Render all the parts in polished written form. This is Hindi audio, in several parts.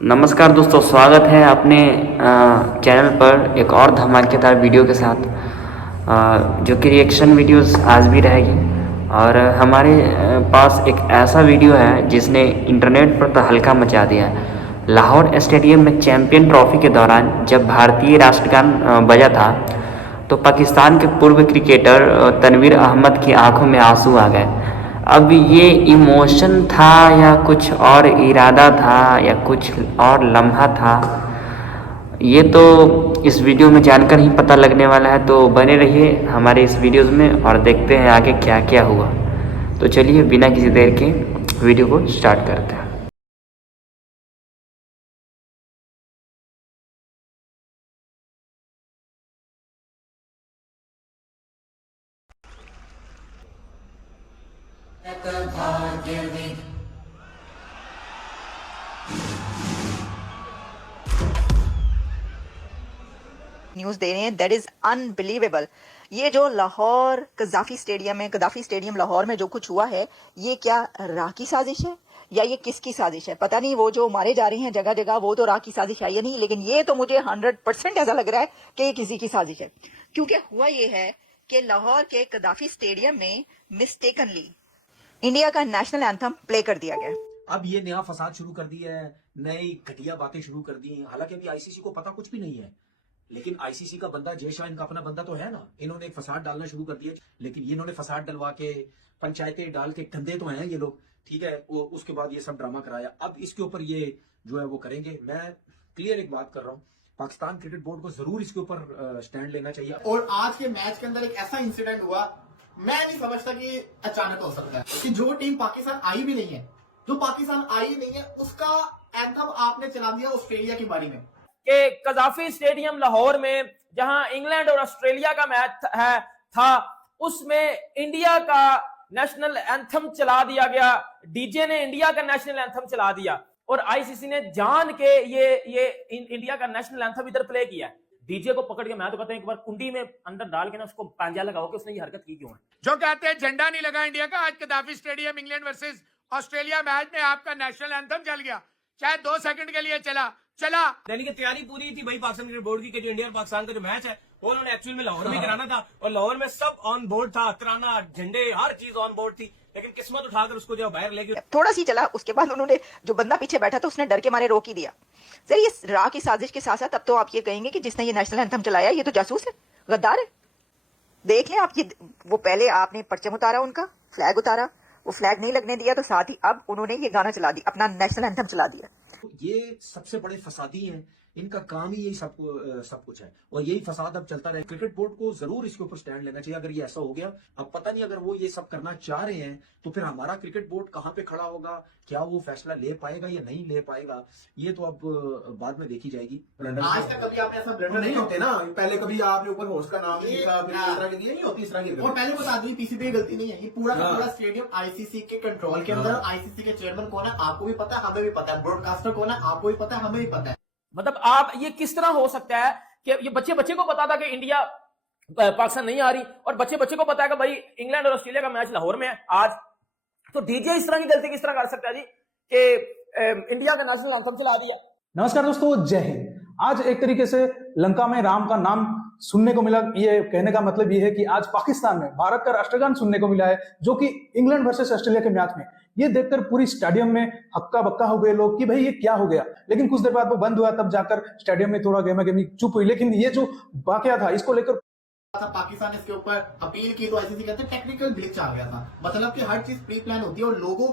नमस्कार दोस्तों, स्वागत है अपने चैनल पर एक और धमाकेदार वीडियो के साथ, जो कि रिएक्शन वीडियोस आज भी रहेगी। और हमारे पास एक ऐसा वीडियो है जिसने इंटरनेट पर तो हल्का मचा दिया है। लाहौर स्टेडियम में चैंपियन ट्रॉफी के दौरान जब भारतीय राष्ट्रगान बजा था तो पाकिस्तान के पूर्व क्रिकेटर तनवीर अहमद की आंखों में आंसू आ गए। अब ये इमोशन था या कुछ और इरादा था या कुछ और लम्हा था, ये तो इस वीडियो में जानकर ही पता लगने वाला है। तो बने रहिए हमारे इस वीडियोज़ में और देखते हैं आगे क्या क्या हुआ। तो चलिए बिना किसी देर के वीडियो को स्टार्ट करते हैं। न्यूज दे रहे हैं, दैट इज अनबिलीवेबल। ये जो लाहौर कजाफी स्टेडियम है, कजाफी स्टेडियम लाहौर में जो कुछ हुआ है, ये क्या राह की साजिश है या ये किसकी साजिश है पता नहीं। वो जो मारे जा रहे हैं जगह जगह, वो तो राह की साजिश है या नहीं, लेकिन ये तो मुझे 100% ऐसा लग रहा है कि ये किसी की साजिश है। क्योंकि हुआ ये है कि लाहौर के कजाफी स्टेडियम में मिस्टेकनली इंडिया का नेशनल एंथम प्ले कर दिया गया। अब ये नया फसाद शुरू कर दिया है, नई घटिया बातें शुरू कर दी हैं। हालांकि अभी आईसीसी को पता कुछ भी नहीं है, लेकिन आईसीसी का बंदा जय शाह इनका अपना बंदा तो है ना। इन्होंने एक फसाद डालना शुरू कर दिया, लेकिन ये इन्होंने फसाद डलवा के पंचायतें डाल के गंदे तो हैं ये लोग, ठीक है। वो उसके बाद ये सब ड्रामा कराया। अब इसके ऊपर ये जो है वो करेंगे। मैं क्लियर एक बात कर रहा हूँ, पाकिस्तान क्रिकेट बोर्ड को जरूर इसके ऊपर स्टैंड लेना चाहिए। और आज के मैच के अंदर एक ऐसा इंसिडेंट हुआ, मैं नहीं समझता कि अचानक हो सकता है कि जो टीम पाकिस्तान आई भी नहीं है, जो पाकिस्तान आई नहीं है, उसका एंथम आपने चला दिया ऑस्ट्रेलिया की बारी में। कि कजाफी स्टेडियम लाहौर में जहां इंग्लैंड और ऑस्ट्रेलिया का मैच था, उसमें इंडिया का नेशनल एंथम चला दिया गया। डीजे ने इंडिया का नेशनल एंथम चला दिया और आईसीसी ने जान के ये इंडिया का नेशनल एंथम इधर प्ले किया। डीजे को पकड़ के, मैं तो कहता हूं एक बार कुंडी में अंदर डाल के ना उसको पांजा लगाओ कि उसने ये हरकत की क्यों है। जो कहते हैं झंडा नहीं लगा इंडिया का, आज कदाफी stadium England versus Australia match में आपका नेशनल एंथम चल गया, चाहे 2 सेकंड के लिए चला। यानी कि तैयारी पूरी थी भाई पाकिस्तान क्रिकेट बोर्ड की कि जो इंडिया और पाकिस्तान का जो मैच है वो उन्होंने एक्चुअल में लाहौर में कराना था, और लाहौर में सब ऑन बोर्ड था, तराना, झंडे, हर चीज ऑन बोर्ड थी। लेकिन किस्मत उठाकर उसको जो बाहर लेके थोड़ा सी चला, उसके बाद उन्होंने जो बंदा पीछे बैठा था उसने डर के मारे रोक ही दिया। सर ये राह की साजिश के साथ साथ अब तो आप ये कहेंगे कि जिसने ये नेशनल एंथम चलाया ये तो जासूस है, गद्दार है। देख लें आप, ये वो पहले आपने परचम उतारा, उनका फ्लैग उतारा, वो फ्लैग नहीं लगने दिया, तो साथ ही अब उन्होंने ये गाना चला दिया, अपना नेशनल एंथम चला दिया। ये सबसे बड़े फसादी हैं, इनका काम ही यही सब कुछ है, और यही फसाद अब चलता रहे। क्रिकेट बोर्ड को जरूर इसके ऊपर स्टैंड लेना चाहिए अगर ये ऐसा हो गया। अब पता नहीं अगर वो ये सब करना चाह रहे हैं तो फिर हमारा क्रिकेट बोर्ड कहाँ पे खड़ा होगा, क्या वो फैसला ले पाएगा या नहीं ले पाएगा, ये तो अब बाद में देखी जाएगी। आज तक कभी आपने ऐसा ब्लंडर नहीं होते ना, पहले कभी आपने ऊपर होस्ट का नाम नहीं लिखा, फिर इस तरह की नहीं होती, इस तरह की। और पहले बता दूं पीसीबी की गलती नहीं है, ये पूरा का पूरा स्टेडियम आईसीसी के कंट्रोल के अंदर। आईसीसी के चेयरमैन कौन है आपको भी पता है, हमें भी पता है। ब्रॉडकास्टर कौन है आपको भी पता है, हमें भी पता है। मतलब आप ये किस तरह हो सकता है कि ये बच्चे को पता था कि इंडिया पाकिस्तान नहीं आ रही, और बच्चे को पता है कि भाई इंग्लैंड और ऑस्ट्रेलिया का मैच लाहौर में है आज, तो डीजे इस तरह की गलती किस तरह कर सकता है जी कि इंडिया का नेशनल एंथम चला दिया। नमस्कार दोस्तों, जय हिंद। आज एक तरीके से लंका में राम का नाम सुनने को मिला। ये कहने का मतलब ये है कि आज पाकिस्तान में भारत का राष्ट्रगान सुनने को मिला है, जो कि इंग्लैंड वर्सेस ऑस्ट्रेलिया के मैच में। ये देखकर पूरी स्टेडियम में हक्का बक्का हो गए लोग कि भाई ये क्या हो गया। लेकिन कुछ देर बाद वो बंद हुआ, तब जाकर स्टेडियम में थोड़ा गेमा गेमी चुप हुई। लेकिन ये जो वाकया था, इसको लेकर पाकिस्तान ने इसके ऊपर अपील की तो आईसीसी कहते हैं टेक्निकल ग्लिच आ गया था। मतलब कि हर चीज प्री प्लान होती है, और लोगों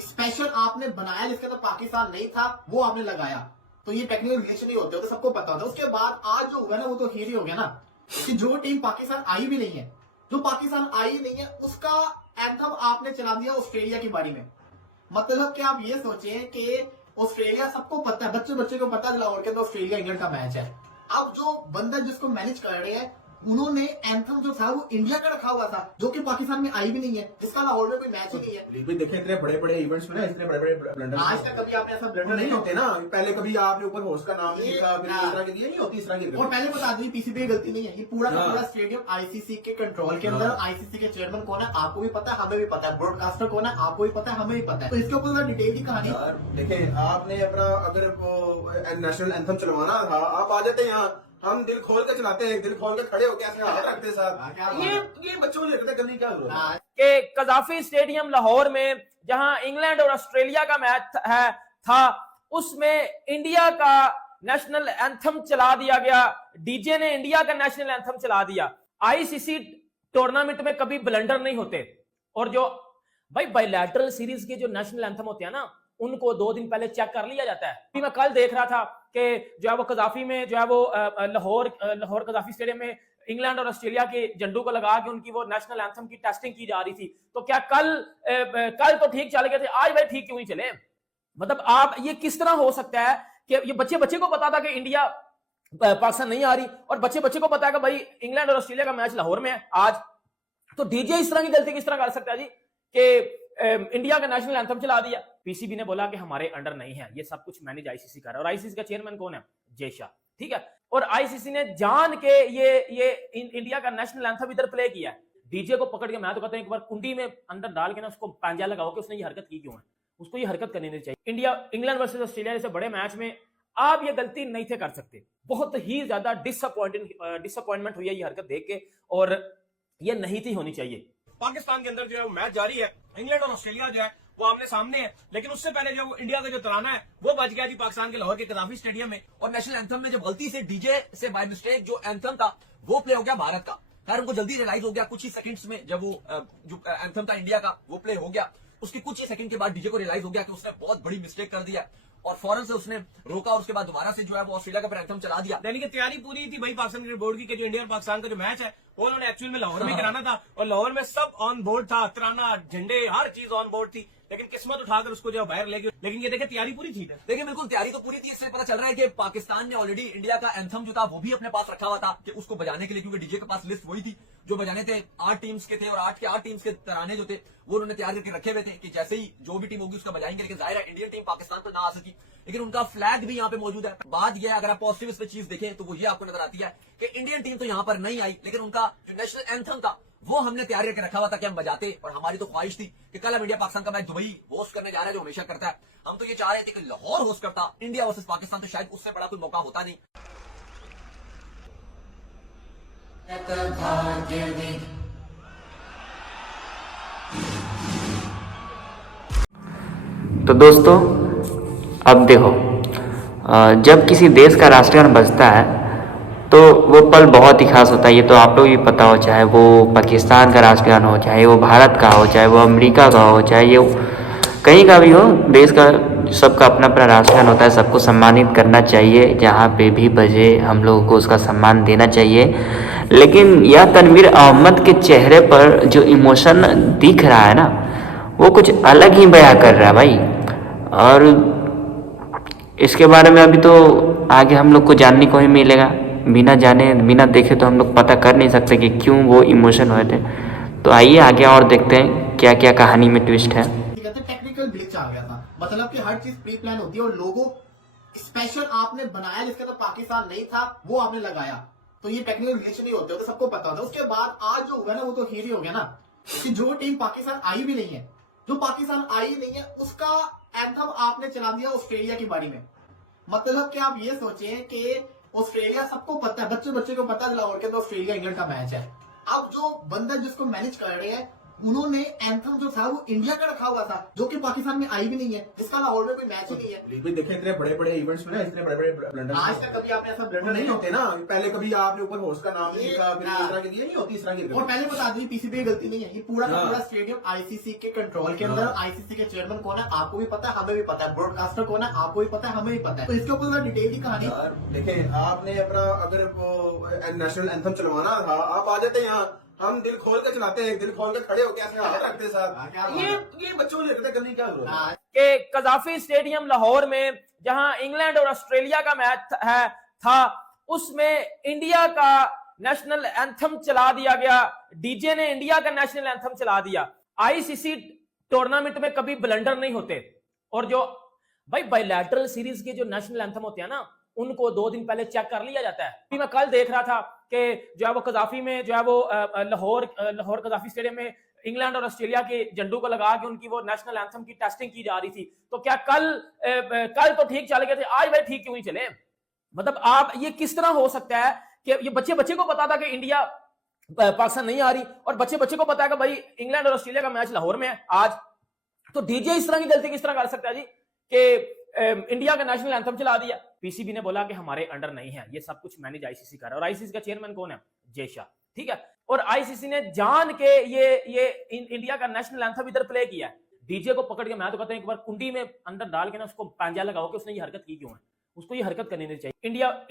स्पेशल आपने बनाया जिसके अंदर पाकिस्तान नहीं था वो आपने लगाया, तो ये टेक्निकल ग्लिच नहीं होते, तो सबको पता था। उसके बाद आज जो हुआ ना, वो तो ही हो गया ना कि जो टीम पाकिस्तान आई भी नहीं है, जो पाकिस्तान आई नहीं है, उसका एंथम आपने चला दिया ऑस्ट्रेलिया की बारी में। मतलब कि आप ये सोचें कि ऑस्ट्रेलिया, सबको पता है, बच्चे को पता है लाहौर के अंदर ऑस्ट्रेलिया इंग्लैंड का मैच है। अब जो बंदा जिसको मैनेज कर रहे हैं उन्होंने एंथम जो था वो इंडिया का रखा हुआ था, जो कि पाकिस्तान में आई भी नहीं है, जिसका लाहौर में कोई मैच ही नहीं है। दिलीप भाई देखे इतने बड़े बड़े इवेंट्स में ना, इतने बड़े बड़े ब्लंडर आज तक कभी आपने ऐसा ब्लंडर नहीं होते ना। पहले कभी आपने ऊपर होस्ट का नाम नहीं लिखा, फिर इस तरह की नहीं होती, इस तरह की। और पहले बता दी पीसीबी की गलती नहीं है, ये पूरा का पूरा स्टेडियम आईसीसी के कंट्रोल के अंदर। आईसीसी के चेयरमैन कौन है आपको भी पता है, हमें भी पता है। ब्रॉडकास्टर कौन है आपको भी पता है, हमें भी पता है। तो इसके ऊपर डिटेल की कहानी। देखिए आपने अपना अगर वो नेशनल एंथम चलवाना था, आप आ जाते यहाँ, हम दिल खोल के चलाते हैं, दिल खोल के खड़े होकर ऐसे हाथ रखते साथ। ये बच्चों को लेकर करने क्या जरूरत है? कि कजाफी स्टेडियम लाहौर में जहां इंग्लैंड और ऑस्ट्रेलिया का मैच था, उसमें इंडिया का नेशनल एंथम चला दिया गया। डीजे ने इंडिया का नेशनल एंथम चला दिया। आईसीसी टूर्नामेंट में कभी ब्लंडर नहीं होते। और जो भाई बायलैटरल सीरीज के जो नेशनल एंथम होते हैं ना, उनको 2 दिन पहले चेक कर लिया जाता है। मैं कल देख रहा था कि जो है वो कजाफी में जो है वो लाहौर कजाफी स्टेडियम में इंग्लैंड और ऑस्ट्रेलिया के झंडों को लगा के उनकी वो नेशनल एंथम की टेस्टिंग की जा रही थी। तो क्या कल तो ठीक चल गए थे, आज भाई ठीक क्यों नहीं चले? मतलब आप ये किस तरह हो सकता है कि ये बच्चे को पता था कि इंडिया पाकिस्तान नहीं आ रही, और बच्चे को पता है कि भाई इंग्लैंड और ऑस्ट्रेलिया का मैच लाहौर में है आज। तो डीजे इस तरह की गलती किस तरह कर सकता है जी कि इंडिया का नेशनल एंथम चला दिया? पीसीबी ने बोला कि हमारे अंडर नहीं है, ये सब कुछ मैनेज आईसीसी कर रहा है। और आईसीसी का चेयरमैन कौन है? जय शाह, ठीक है। और आईसीसी ने जान के ये इंडिया का नेशनल एंथम इधर प्ले किया है। डीजे को पकड़ के, मैं तो कहता हूं एक बार कुंडी में अंदर डाल के ना उसको पांजा लगाओ कि उसने ये हरकत की क्यों है। उसको ये हरकत करनी नहीं चाहिए। इंग्लैंड वर्सेस ऑस्ट्रेलिया जैसे बड़े मैच में आप ये गलती नहीं थे कर सकते। बहुत ही ज्यादा डिसअपॉइंटमेंट हुई है ये हरकत देख के, और ये नहीं थी होनी चाहिए। पाकिस्तान के अंदर जो है वो मैच जारी है, इंग्लैंड और ऑस्ट्रेलिया जो है वो आमने सामने है, लेकिन उससे पहले जो वो इंडिया का जो तराना है वो बज गया थी पाकिस्तान के लाहौर के कजाफी स्टेडियम में। और नेशनल एंथम में जब गलती से डीजे से बाय मिस्टेक जो एंथम था वो प्ले हो गया भारत का। खैर उनको जल्दी रियलाइज हो गया कुछ ही सेकंड्स में, जब वो जो एंथम था इंडिया का वो प्ले हो गया, उसके कुछ ही सेकंड के बाद डीजे को रियलाइज हो गया कि उसने बहुत बड़ी मिस्टेक कर दिया, और फौरन से उसने रोका, और उसके बाद दोबारा से जो है वो ऑस्ट्रेलिया का फिर एंथम चला दिया। यानी कि तैयारी पूरी थी भाई पाकिस्तान क्रिकेट बोर्ड की कि जो इंडिया और पाकिस्तान का जो मैच है वो उन्होंने एक्चुअल में लाहौर में कराना था, और लाहौर में सब ऑन बोर्ड था, तराना, झंडे, हर चीज ऑन बोर्ड थी, लेकिन किस्मत उठाकर उसको जो बाहर ले गए। लेकिन ये देखे तैयारी पूरी थी। देखिए बिल्कुल तैयारी तो पूरी थी। इससे पता चल रहा है कि पाकिस्तान ने ऑलरेडी इंडिया का एंथम जो था वो भी अपने पास रखा हुआ था कि उसको बजाने के लिए, क्योंकि डीजे के पास लिस्ट वही थी जो बजाने थे। 8 टीम्स के थे, और 8 के 8 टीम्स के तराने जो थे वो उन्होंने तैयार करके रखे हुए थे कि जैसे ही जो भी टीम होगी उसका बजाएंगे। लेकिन जाहिर है इंडियन टीम पाकिस्तान तो ना आ सकी, लेकिन उनका फ्लैग भी यहाँ पे मौजूद है। बात यह है, अगर आप पॉजिटिव इस पे चीज देखें तो वो ये आपको नजर आती है कि इंडियन टीम तो यहाँ पर नहीं आई, लेकिन उनका जो नेशनल एंथम था वो हमने तैयार करके रखा हुआ था कि हम बजाते। और हमारी तो ख्वाहिश थी कि कल हम इंडिया पाकिस्तान का मैच दुबई होस्ट करने जा रहे हैं, जो हमेशा करता है। हम तो ये चाह रहे थे कि लाहौर होस्ट करता इंडिया वर्सेस पाकिस्तान, तो शायद उससे बड़ा कोई मौका होता नहीं। तो दोस्तों अब देखो, जब किसी देश का राष्ट्रगान बजता है तो वो पल बहुत ही खास होता है। ये तो आप लोग भी पता हो, चाहे वो पाकिस्तान का राष्ट्रगान हो, चाहे वो भारत का हो, चाहे वो अमेरिका का हो, चाहे ये कहीं का भी हो, देश का सबका अपना अपना राष्ट्रगान होता है। सबको सम्मानित करना चाहिए, जहाँ पे भी बजे हम लोगों को उसका सम्मान देना चाहिए। लेकिन यह तनवीर अहमद के चेहरे पर जो इमोशन दिख रहा है ना, वो कुछ अलग ही बयां कर रहा है भाई। और इसके बारे में अभी तो आगे हम लोग को जानने को ही मिलेगा। बिना जाने बिना देखे तो हम लोग पता कर नहीं सकते कि क्यों वो इमोशन हुए थे। तो आइए आगे और देखते हैं क्या क्या कहानी में ट्विस्ट है। टेक्निकल ग्लिच आ गया था, मतलब कि हर चीज प्री प्लान होती है, और लोगों स्पेशल आपने बनाया जिसका तो पाकिस्तान नहीं था वो आपने लगाया, तो ये टेक्निकल ग्लिच नहीं होते, तो सबको पता होता। उसके बाद आज जो हुआ ना वो तो खीर ही हो गया ना, कि जो टीम पाकिस्तान आई भी नहीं है, जो पाकिस्तान आई नहीं है उसका एंथम आपने चला दिया ऑस्ट्रेलिया की बारी में। मतलब कि आप ये सोचें कि ऑस्ट्रेलिया सबको पता है, बच्चे को पता है लाहौर के अंदर ऑस्ट्रेलिया इंग्लैंड का मैच है। अब जो बंदा जिसको मैनेज कर रहे हैं उन्होंने एंथम जो था वो इंडिया का रखा हुआ था, जो कि पाकिस्तान में आई भी नहीं है, जिसका लाहौर में कोई मैच ही नहीं है। दिलीप भाई देखे इतने बड़े बड़े इवेंट्स में ना, इतने बड़े बड़े ब्लंडर आज तक कभी आपने ऐसा ब्लंडर नहीं होते ना। पहले कभी आपने ऊपर होस्ट का नाम नहीं लिखा, फिर इस तरह की नहीं होती, इस तरह की। और पहले बता दी पीसीबी की गलती नहीं है, ये पूरा का पूरा स्टेडियम आईसीसी के कंट्रोल के अंदर। आईसीसी के चेयरमैन कौन है आपको भी पता है, हमें भी पता है। ब्रॉडकास्टर कौन है आपको भी पता है, हमें भी पता है। तो इसके ऊपर डिटेल की कहानी। देखिए आपने अपना अगर वो नेशनल एंथम चलवाना था, आप आ जाते यहाँ, हम दिल खोल के चलाते हैं, दिल खोल के खड़े होकर ऐसे हाथ रखते साथ। ये बच्चों को लेकर करने क्या जरूरत है? कि कजाफी स्टेडियम लाहौर में जहां इंग्लैंड और ऑस्ट्रेलिया का मैच था, उसमें इंडिया का नेशनल एंथम चला दिया गया, डीजे ने इंडिया का नेशनल एंथम चला दिया। आईसीसी टूर्नामेंट में कभी ब्लंडर नहीं होते, और जो भाई बायलैटरल सीरीज के जो नेशनल एंथम होते हैं ना, उनको 2 दिन पहले चेक कर लिया जाता है। मैं कल देख रहा था कि जो है वो कजाफी में जो है वो लाहौर कजाफी स्टेडियम में इंग्लैंड और ऑस्ट्रेलिया के झंडों को लगा के उनकी वो नेशनल एंथम की टेस्टिंग की जा रही थी। तो क्या कल तो ठीक चले गए थे, आज भाई ठीक क्यों नहीं चले? मतलब आप ये किस तरह हो सकता है कि ये बच्चे को पता था कि इंडिया पाकिस्तान नहीं आ रही, और बच्चे को पता है कि भाई इंग्लैंड और ऑस्ट्रेलिया का मैच लाहौर में है आज, तो डीजे इस तरह की गलती किस तरह कर सकता है जी कि इंडिया का नेशनल एंथम चला दिया? पीसीबी ने बोला कि हमारे अंडर नहीं है, ये सब कुछ मैनेज आईसीसी कर रहा है, और आईसीसी का चेयरमैन कौन है? जय शाह, ठीक है। और आईसीसी ने जान के ये इंडिया का नेशनल एंथम इधर प्ले किया है। डीजे को पकड़ के, मैं तो कहता हूं एक बार कुंडी में अंदर डाल के ना उसको पांजा लगाओ कि उसने ये हरकत की क्यों है, उसको ये हरकत करनी नहीं चाहिए।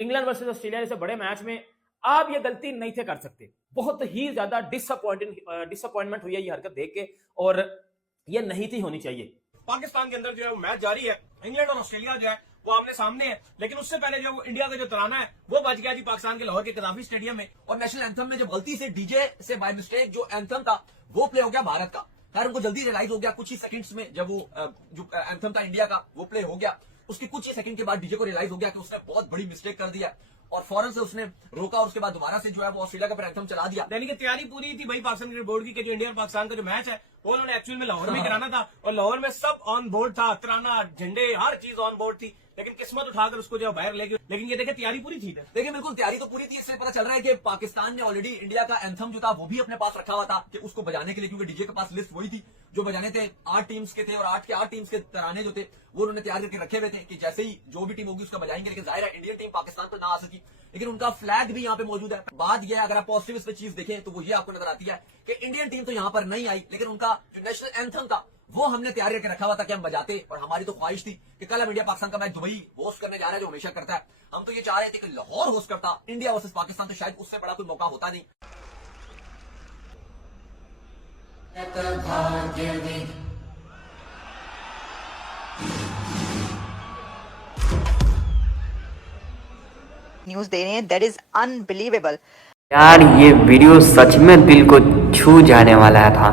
इंग्लैंड वर्सेस ऑस्ट्रेलिया जैसे बड़े मैच में आप ये गलती नहीं थे कर सकते। बहुत ही ज्यादा डिसअपॉइंटमेंट हुई है ये हरकत देख के, और ये नहीं थी होनी चाहिए। पाकिस्तान के अंदर जो है वो मैच जारी है, इंग्लैंड और ऑस्ट्रेलिया जो है वो आमने सामने है, लेकिन उससे पहले जो इंडिया का जो तराना है वो बच गया जी पाकिस्तान के लाहौर के कदाफी स्टेडियम में। और नेशनल एंथम में जब गलती से डीजे से बाय मिस्टेक जो एंथम था वो प्ले हो गया भारत का। खैर उनको जल्दी रियलाइज हो गया कुछ ही सेकंड्स में, जब वो जो एंथम था इंडिया का वो प्ले हो गया, उसके कुछ ही सेकंड के बाद डीजे को रियलाइज हो गया कि उसने बहुत बड़ी मिस्टेक कर दिया, और फौरन से उसने रोका, और उसके बाद दोबारा से जो है वो ऑस्ट्रेलिया का एंथम चला दिया। यानी कि तैयारी पूरी थी भाई पाकिस्तान क्रिकेट बोर्ड की कि जो इंडिया और पाकिस्तान का जो मैच है वो उन्होंने एक्चुअल में लाहौर में कराना था, और लाहौर में सब ऑन बोर्ड था, तराना, झंडे, हर चीज ऑन बोर्ड थी, लेकिन किस्मत उठाकर उसको जो बाहर ले गए। लेकिन ये देखिए तैयारी पूरी थी। देखिए बिल्कुल तैयारी तो पूरी थी। इससे पता चल रहा है कि पाकिस्तान ने ऑलरेडी इंडिया का एंथम जो था वो भी अपने पास रखा हुआ था कि उसको बजाने के लिए, क्योंकि डीजे के पास लिस्ट वही थी जो बजाने थे। 8 टीम्स के थे, और 8 के 8 टीम्स के तराने जो थे वो उन्होंने तैयार करके रखे हुए थे कि जैसे ही जो भी टीम होगी उसका बजाएंगे। लेकिन जाहिर है इंडियन टीम पाकिस्तान पर ना आ सकी, लेकिन उनका फ्लैग भी यहाँ पे मौजूद है। बात यह है, अगर आप पॉजिटिव इस पे चीज देखें तो वो ये आपको नजर आती है कि इंडियन टीम तो यहाँ पर नहीं आई, लेकिन उनका जो नेशनल एंथम था वो हमने तैयार करके रखा हुआ था कि हम बजाते, और हमारी तो ख्वाहिश थी कि कल हम इंडिया पाकिस्तान का मैच दुबई होस्ट करने जा रहे हैं जो हमेशा करता है। हम तो ये चाह रहे थे कि लाहौर होस्ट करता इंडिया वर्सेस पाकिस्तान, तो शायद उससे बड़ा कोई मौका होता नहीं। न्यूज दे रहे हैं, दैट इज अनबिलीवेबल। यार ये वीडियो सच में दिल को छू जाने वाला था।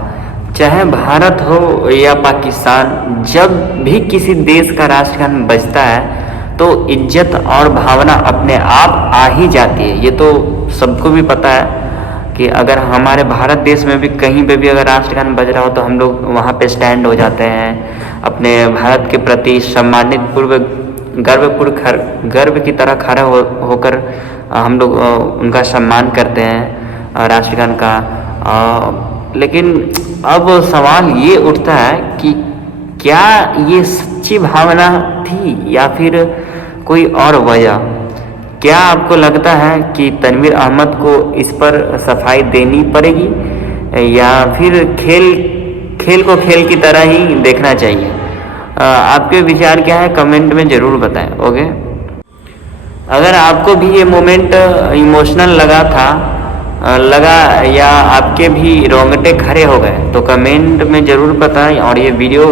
चाहे भारत हो या पाकिस्तान, जब भी किसी देश का राष्ट्रगान बजता है तो इज्जत और भावना अपने आप आ ही जाती है। ये तो सबको भी पता है कि अगर हमारे भारत देश में भी कहीं पे भी अगर राष्ट्रगान बज रहा हो तो हम लोग वहाँ पे स्टैंड हो जाते हैं, अपने भारत के प्रति सम्मानित गर्व की तरह खड़ा होकर हम लोग उनका सम्मान करते हैं राष्ट्रगान का। लेकिन अब सवाल ये उठता है कि क्या ये सच्ची भावना थी या फिर कोई और वजह? क्या आपको लगता है कि तनवीर अहमद को इस पर सफाई देनी पड़ेगी या फिर खेल को खेल की तरह ही देखना चाहिए? आपके विचार क्या है कमेंट में ज़रूर बताएं। ओके, अगर आपको भी ये मोमेंट इमोशनल लगा या आपके भी रोंगटे खड़े हो गए तो कमेंट में ज़रूर बताएं, और ये वीडियो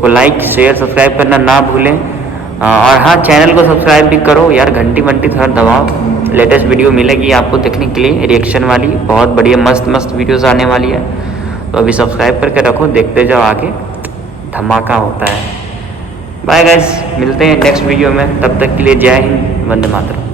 को लाइक शेयर सब्सक्राइब करना ना भूलें। और हाँ, चैनल को सब्सक्राइब भी करो यार, घंटी थोड़ा दबाओ। लेटेस्ट वीडियो मिलेगी आपको देखने के लिए, रिएक्शन वाली बहुत बढ़िया मस्त वीडियोस आने वाली है, तो अभी सब्सक्राइब करके रखो, देखते जाओ, आगे धमाका होता है। बाय गाइस, मिलते हैं नेक्स्ट वीडियो में, तब तक के लिए जय हिंद, वंदे मातरम।